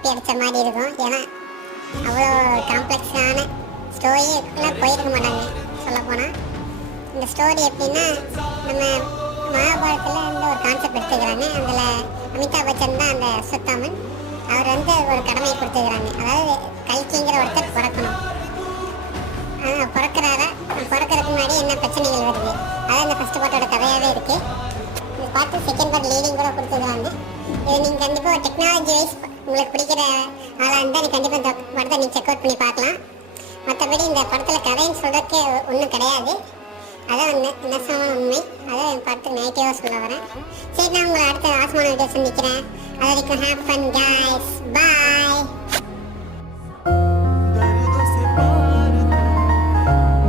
Copy அடித்த மாதிரி இருக்கும். ஏன்னா அவ்வளோ காம்ப்ளெக்ஸான ஸ்டோரிக்குள்ளே போயிருக்க மாட்டாங்க சொல்லப்போனால். இந்த ஸ்டோரி எப்படின்னா, நம்ம மகாபாரதத்தில் வந்து ஒரு கான்செப்ட் எடுத்துக்கிறாங்க. அதில் அமிதாப் பச்சன் தான் அந்த அஸ்வத்தாமன். அவர் வந்து ஒரு கடமையை கொடுத்துக்கிறாங்க. அதாவது கல்கிங்கிற ஒருத்தர் பிறக்கணும். பிறக்கிறதுக்கு முன்னாடி என்ன பிரச்சனைகள் வருது, அதான் இந்த ஃபஸ்ட் பார்ட்டோட கதையாகவே இருக்குது. இந்த பார்த்து செகண்ட் பார்ட் லீடிங் கூட கொடுத்துருக்காங்க. இது நீங்கள் கண்டிப்பாக ஒரு டெக்னாலஜி வைஸ் உங்களுக்கு பிடிக்கிற ஆளாக இருந்தால் நீ கண்டிப்பாக இந்த படத்தை நீங்கள் செக் அவுட் பண்ணி பார்க்கலாம். மற்றபடி இந்த படத்தில் கதைன்னு சொல்கிறதுக்கு ஒன்றும் கிடையாது. அதான் நெசமான உண்மை. அதான் என் படத்துக்கு நெகட்டிவாக சொல்ல வரேன். சரி, நான் உங்களை அடுத்த ஆசமான வீடியோ சந்திக்கிறேன். அது வரைக்கும் ஹேவ் ஃபன் கைஸ். பாய்.